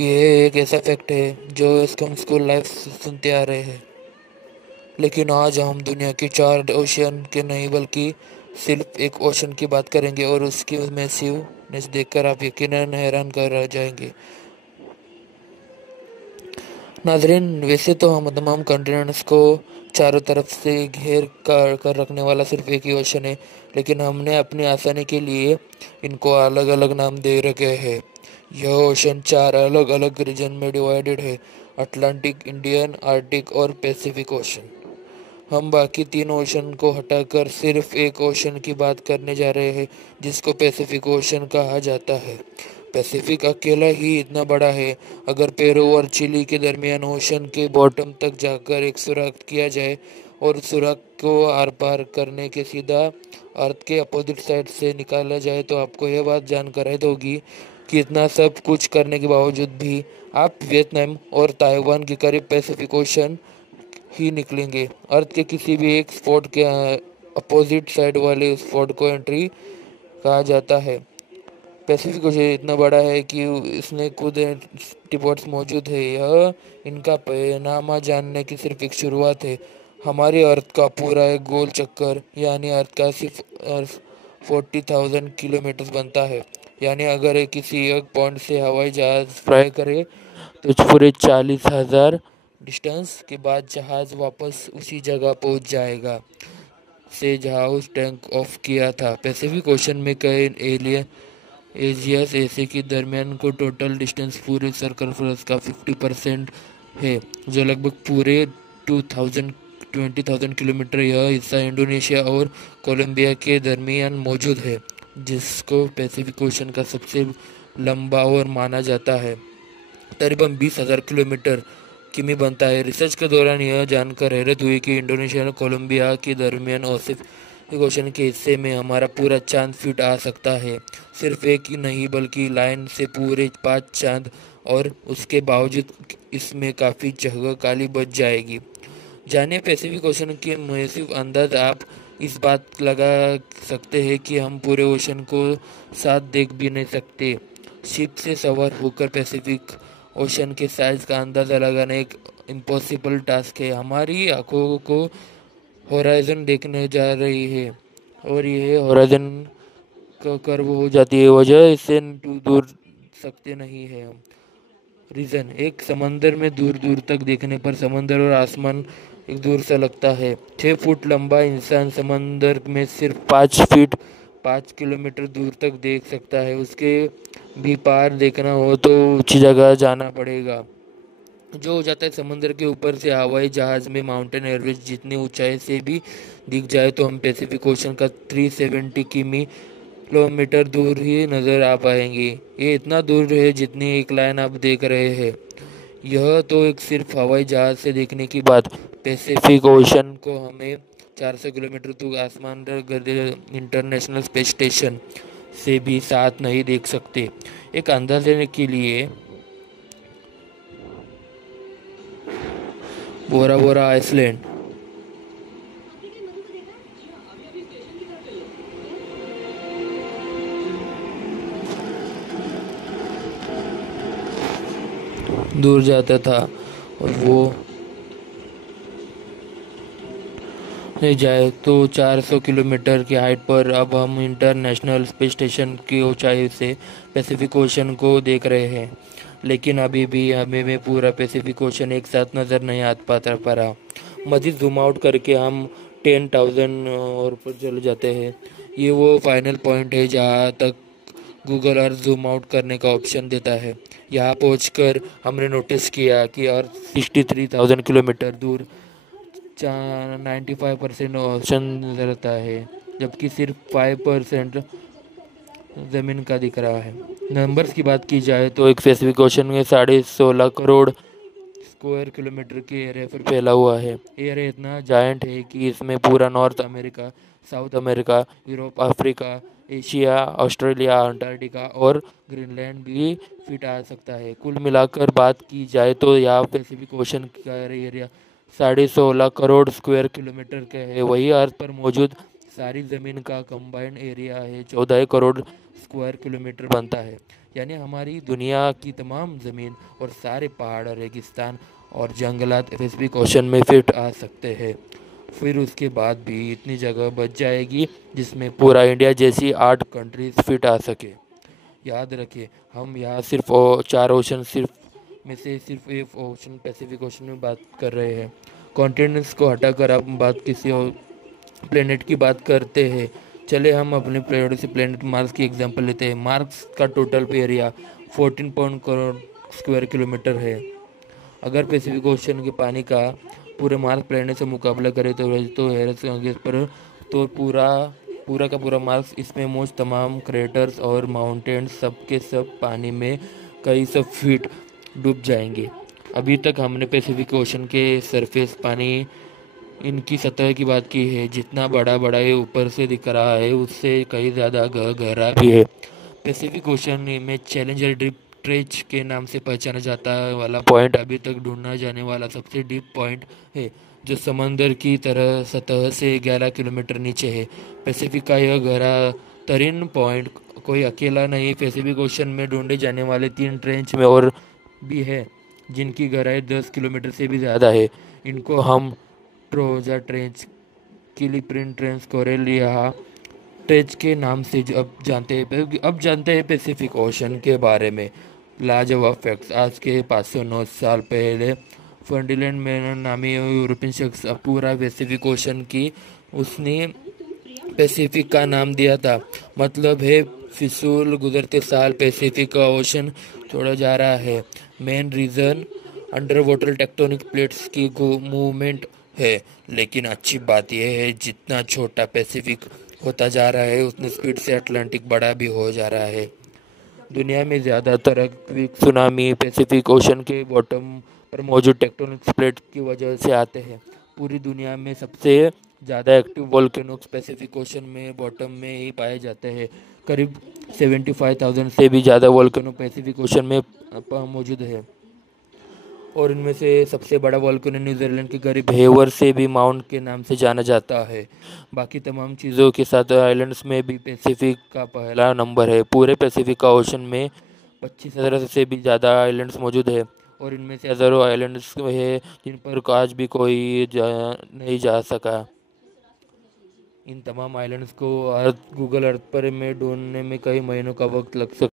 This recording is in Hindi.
क्योंकि ये एक ऐसा फैक्ट है जो इसको हम स्कूल लाइफ से सुनते आ रहे हैं। लेकिन आज हम दुनिया के 4 ओशियन के नहीं बल्कि सिर्फ एक ओशन की बात करेंगे और उसकी मैसिवनेस देखकर आप यकीनन हैरान कर रह जाएंगे। नाजरीन, वैसे तो हम तमाम कॉन्टिनेंट्स को चारों तरफ से घेर कर रखने वाला सिर्फ एक ही ओशन है, लेकिन हमने अपनी आसानी के लिए इनको अलग अलग नाम दे रखे हैं। यह ओशन 4 अलग अलग रीजन में डिवाइडेड है: अटलांटिक, इंडियन, आर्टिक और पैसिफिक ओशन। हम बाकी 3 ओशन को हटाकर सिर्फ एक ओशन की बात करने जा रहे हैं, जिसको पैसिफिक ओशन कहा जाता है। पैसिफिक अकेला ही इतना बड़ा है, अगर पेरू और चिली के दरमियान ओशन के बॉटम तक जाकर एक सुराख किया जाए और उस सुराख को आर पार करने के सीधा अर्थ के अपोजिट साइड से निकाला जाए तो आपको यह बात जानकर हैरानी होगी कि इतना सब कुछ करने के बावजूद भी आप वियतनाम और ताइवान के करीब पैसिफिक ओशन ही निकलेंगे। अर्थ के किसी भी एक स्पॉट के अपोजिट साइड वाले स्पॉट को एंट्री कहा जाता है। पैसिफिक ओशन इतना बड़ा है कि इसमें खुद टिपोट्स मौजूद है। यह इनका पैनामा जानने की सिर्फ एक शुरुआत है। हमारी अर्थ का पूरा एक गोल चक्कर यानी अर्थ का सिर्फ 40,000 किलोमीटर बनता है। यानी अगर किसी एक पॉइंट से हवाई जहाज फ्लाई करे तो पूरे 40,000 डिस्टेंस के बाद जहाज वापस उसी जगह पहुंच जाएगा से जहां उस टैंक ऑफ किया था। पैसिफिक ओशन में कई एजियास ऐसे के दरमियान को टोटल डिस्टेंस पूरे सर्कमफ्रेंस का 50% है, जो लगभग पूरे 20,000 किलोमीटर। यह हिस्सा इंडोनेशिया और कोलंबिया के दरमियान मौजूद है, जिसको पैसिफिक ओशन का सबसे लंबा और माना जाता है। करीबन 20,000 किलोमीटर किमी बनता है। रिसर्च के दौरान यह जानकर हैरत हुई कि इंडोनेशिया और कोलंबिया के दरमियान पैसिफिक ओशन के हिस्से में हमारा पूरा चांद फिट आ सकता है। सिर्फ एक ही नहीं बल्कि लाइन से पूरे 5 चांद, और उसके बावजूद इसमें काफ़ी जगह काली बच जाएगी। जानिए पैसिफिक ओशन के मैसिव अंदाज। आप इस बात लगा सकते हैं कि हम पूरे ओशन को साथ देख भी नहीं सकते। शिप से सवार होकर पैसिफिक ओशन के साइज का अंदाज़ा लगाना एक इम्पॉसिबल टास्क है। हमारी आंखों को होराइजन देखने जा रही है और यह होराइजन का कर्व हो जाती है, वजह इससे दूर सकते नहीं है हम। रीज़न: एक समंदर में दूर दूर तक देखने पर समंदर और आसमान एक दूर सा लगता है। 6 फुट लंबा इंसान समंदर में सिर्फ 5 फीट 5 किलोमीटर दूर तक देख सकता है। उसके भी पार देखना हो तो ऊंची जगह जाना पड़ेगा, जो हो जाता है समुद्र के ऊपर से हवाई जहाज में माउंटेन एवरेज जितनी ऊंचाई से भी दिख जाए तो हम पैसिफिक ओशन का 370 किलोमीटर दूर ही नज़र आ पाएंगे। ये इतना दूर है जितनी एक लाइन आप देख रहे हैं। यह तो एक सिर्फ हवाई जहाज से देखने की बात। पैसिफिक ओशन को हमें 400 किलोमीटर दूर आसमान इंटरनेशनल स्पेस स्टेशन से भी साथ नहीं देख सकते। एक अंदाजे लेने के लिए बोरा बोरा आइसलैंड दूर जाता था और वो नहीं जाए तो 400 किलोमीटर की हाइट पर अब हम इंटरनेशनल स्पेस स्टेशन की ऊंचाई से पैसिफिक ओशन को देख रहे हैं। लेकिन अभी भी हमें में पूरा पैसिफिक ओशन एक साथ नज़र नहीं आ पाता पड़ा। मज़ीद जूम आउट करके हम 10,000 और पर चले जाते हैं। ये वो फाइनल पॉइंट है जहाँ तक गूगल अर्थ जूम आउट करने का ऑप्शन देता है। यहाँ पहुंचकर हमने नोटिस किया कि अर्थ 63,000 किलोमीटर दूर 95% ओशन नजर आता है, जबकि सिर्फ 5% ज़मीन का दिख रहा है। नंबर्स की बात की जाए तो एक पैसिफिक ओशन में 16.5 करोड़ स्क्वायर किलोमीटर के एरिया पर फैला हुआ है। एरिया इतना जायंट है कि इसमें पूरा north America, south America, Europe, Africa, Asia, Australia, Antarctica और ग्रीनलैंड भी फिट आ सकता है। कुल मिलाकर बात की जाए तो यहाँ पैसिफिक ओशन का एरिया 16.5 करोड़ स्क्वायर किलोमीटर का है। वही अर्थ पर मौजूद सारी ज़मीन का कंबाइंड एरिया है 14 करोड़ स्क्वायर किलोमीटर बनता है। यानी हमारी दुनिया की तमाम ज़मीन और सारे पहाड़, रेगिस्तान और जंगलात पैसिफिक ओशन में फिट आ सकते हैं। फिर उसके बाद भी इतनी जगह बच जाएगी जिसमें पूरा इंडिया जैसी 8 कंट्रीज फिट आ सके। याद रखें, हम यहाँ सिर्फ 4 ओशन सिर्फ में से सिर्फ एक ओशन पैसिफिक ओशन में बात कर रहे हैं। कॉन्टिनेंट्स को हटाकर अब बात किसी और प्लेनेट की बात करते हैं। चले हम अपने प्लेनेट से प्लेनेट मार्स की एग्जांपल लेते हैं। मार्स का total area 14 point crore square kilometre है। अगर पैसिफिक ओशन के पानी का पूरे मार्स प्लेनेट से मुकाबला करें तो हैरत पर तो पूरा का पूरा मार्स इसमें मौजूद तमाम क्रेटर्स और माउंटेन्स सब के सब पानी में कई सौ फीट डूब जाएंगे। अभी तक हमने पैसिफिक ओशन के सरफेस पानी इनकी सतह की बात की है। जितना बड़ा बड़ा ये ऊपर से दिख रहा है उससे कहीं ज़्यादा गहरा भी है। पैसिफिक ओशन में चैलेंजर डीप ट्रेच के नाम से पहचाना जाता वाला पॉइंट अभी तक ढूंढना जाने वाला सबसे डीप पॉइंट है, जो समंदर की तरह सतह से 11 किलोमीटर नीचे है। पैसिफिक का यह गहरा तरीन पॉइंट कोई अकेला नहीं, पैसिफिक ओशन में ढूंढे जाने वाले 3 ट्रेंच में और भी है जिनकी गहराई 10 किलोमीटर से भी ज़्यादा है। इनको हम ट्रोजा ट्रेंच, किलीप्रिन ट्रेंच, कोरेलिया ट्रेंच के नाम से अब जानते हैं पैसिफिक ओशन के बारे में लाजवाब फैक्ट्स। आज के 509 साल पहले फर्डिनेंड मैनन नामी यूरोपियन शख्स पूरा पैसिफिक ओशन की उसने पैसिफिक का नाम दिया था। मतलब है फिसूल गुजरते साल पैसिफिक का ओशन छोड़ा जा रहा है। Main reason under water tectonic plates की मूवमेंट है। लेकिन अच्छी बात यह है जितना छोटा पैसिफिक होता जा रहा है उतनी स्पीड से अटलांटिक बड़ा भी हो जा रहा है। दुनिया में ज़्यादातर अर्थक्वेक सुनामी पैसिफिक ओशन के बॉटम पर मौजूद टेक्टोनिक प्लेट की वजह से आते हैं। पूरी दुनिया में सबसे ज़्यादा एक्टिव वोल्केनोज पैसिफिक ओशन में बॉटम में ही पाए जाते हैं। करीब 75,000 से भी ज़्यादा वोल्केनो पैसिफिक ओशन में मौजूद है और इनमें से सबसे बड़ा वोल्केनो न्यूजीलैंड के करीब हेवर से भी माउंट के नाम से जाना जाता है। बाकी तमाम चीज़ों के साथ आइलैंड्स में भी पैसिफिक का पहला नंबर है। पूरे पैसिफिक का ओशन में 25,000 से भी ज़्यादा आइलैंड्स मौजूद है और इनमें से हज़ारों आइलैंड्स है जिन पर आज भी कोई नहीं जा सका। इन तमाम आइलैंड्स को गूगल अर्थ पर में ढूंढने में कई महीनों का वक्त लग सकता है।